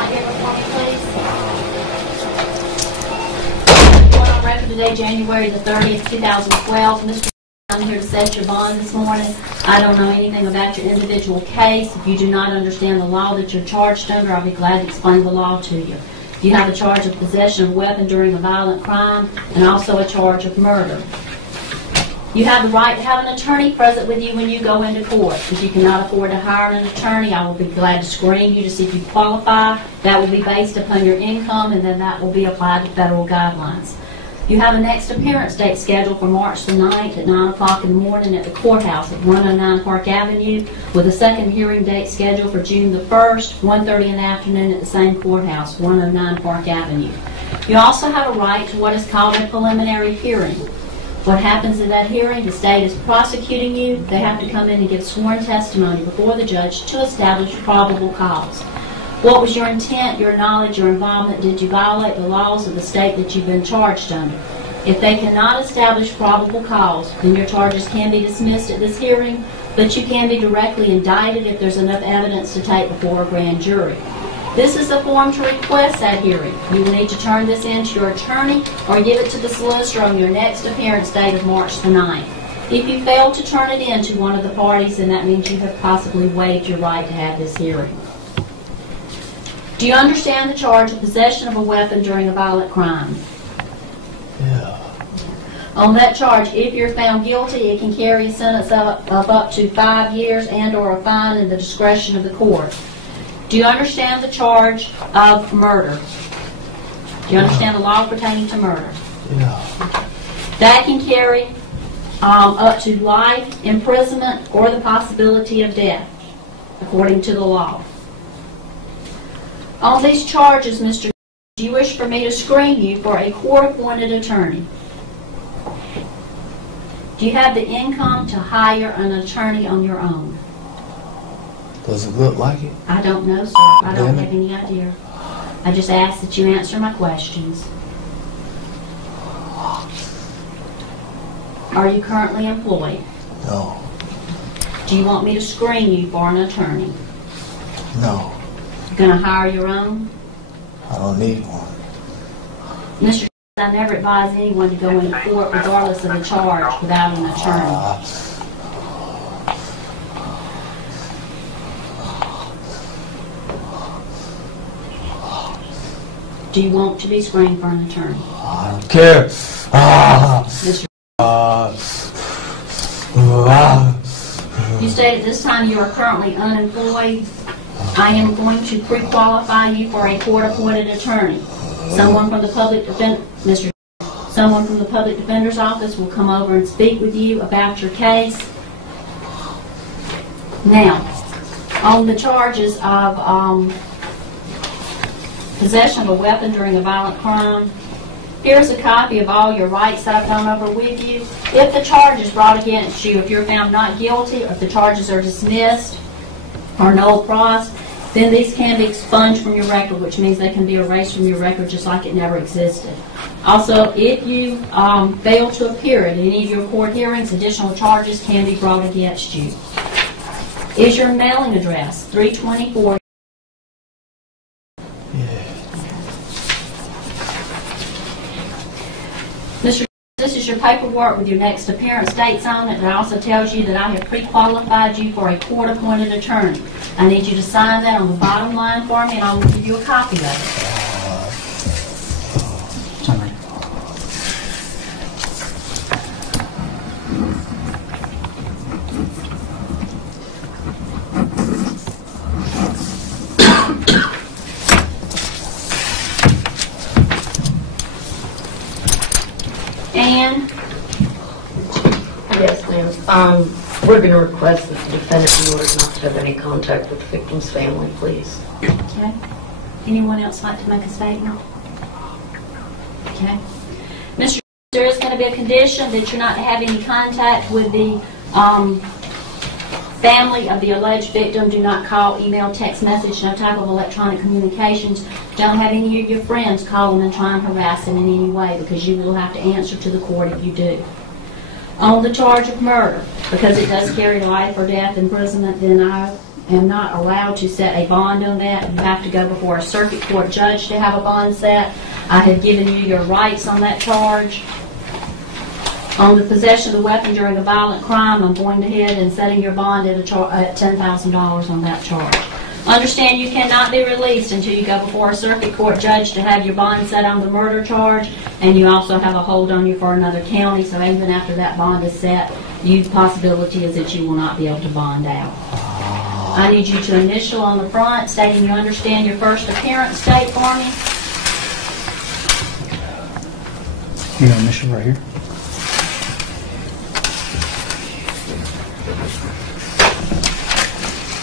right here before me, please. Going on record today, January the 30th, 2012. Mr. I'm here to set your bond this morning. I don't know anything about your individual case. If you do not understand the law that you're charged under, I'll be glad to explain the law to you. You have a charge of possession of a weapon during a violent crime and also a charge of murder. You have the right to have an attorney present with you when you go into court. If you cannot afford to hire an attorney, I will be glad to screen you to see if you qualify. That will be based upon your income, and then that will be applied to federal guidelines. You have a next appearance date scheduled for March the 9th at 9 o'clock in the morning at the courthouse at 109 Park Avenue, with a second hearing date scheduled for June the 1st, 1:30 in the afternoon at the same courthouse, 109 Park Avenue. You also have a right to what is called a preliminary hearing. What happens in that hearing, the state is prosecuting you. They have to come in and give sworn testimony before the judge to establish probable cause. What was your intent, your knowledge, your involvement? Did you violate the laws of the state that you've been charged under? If they cannot establish probable cause, then your charges can be dismissed at this hearing, but you can be directly indicted if there's enough evidence to take before a grand jury. This is the form to request that hearing. You will need to turn this in to your attorney or give it to the solicitor on your next appearance date of March the 9th. If you fail to turn it in to one of the parties, then that means you have possibly waived your right to have this hearing. Do you understand the charge of possession of a weapon during a violent crime? Yeah. On that charge, if you're found guilty, it can carry a sentence of up to 5 years and or a fine in the discretion of the court. Do you understand the charge of murder? Do you understand the law pertaining to murder? Yeah. That can carry up to life, imprisonment, or the possibility of death, according to the law. On these charges, Mr. Do you wish for me to screen you for a court-appointed attorney? Do you have the income to hire an attorney on your own? Does it look like it? I don't know, sir. I don't have any idea. I just ask that you answer my questions. Are you currently employed? No. Do you want me to screen you for an attorney? No. You going to hire your own? I don't need one. Mr. I never advise anyone to go into court regardless of the charge without an attorney. Do you want to be screened for an attorney? I don't care. Mr. You state at this time you are currently unemployed. I am going to pre-qualify you for a court-appointed attorney. Someone from the public Someone from the public defender's office will come over and speak with you about your case. Now, on the charges of possession of a weapon during a violent crime, here's a copy of all your rights that I've gone over with you. If the charge is brought against you, if you're found not guilty, or if the charges are dismissed or null pros, then these can be expunged from your record, which means they can be erased from your record just like it never existed. Also, if you fail to appear at any of your court hearings, additional charges can be brought against you. Is your mailing address 324? Mr. This is your paperwork with your next appearance dates on it. It also tells you that I have pre-qualified you for a court-appointed attorney. I need you to sign that on the bottom line for me, and I will give you a copy of it. Ann? Yes, ma'am. We're going to request that the defendant be ordered not to have any contact with the victim's family, please. Okay. Anyone else like to make a statement? Okay. Mr. There is going to be a condition that you're not to have any contact with the family of the alleged victim. Do not call, email, text message, no type of electronic communications. Don't have any of your friends call them and try and harass them in any way, because you will have to answer to the court if you do. On the charge of murder, because it does carry life or death imprisonment, then I am not allowed to set a bond on that. You have to go before a circuit court judge to have a bond set. I have given you your rights on that charge. On the possession of the weapon during a violent crime, I'm going ahead and setting your bond at $10,000 on that charge. Understand you cannot be released until you go before a circuit court judge to have your bond set on the murder charge, and you also have a hold on you for another county, so even after that bond is set, the possibility is that you will not be able to bond out. I need you to initial on the front stating you understand your first appearance date for me. You got initial right here.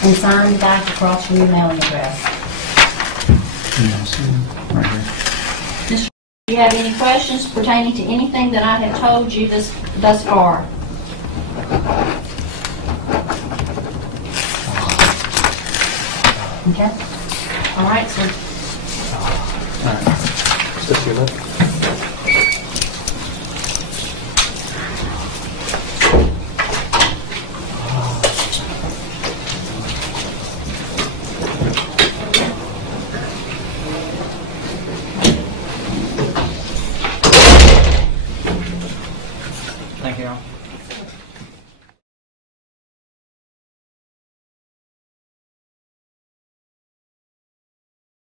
And sign the back across from your mailing address. Yeah, so right here. Do you have any questions pertaining to anything that I have told you thus far? Okay. All right, sir. All right. Is this your left?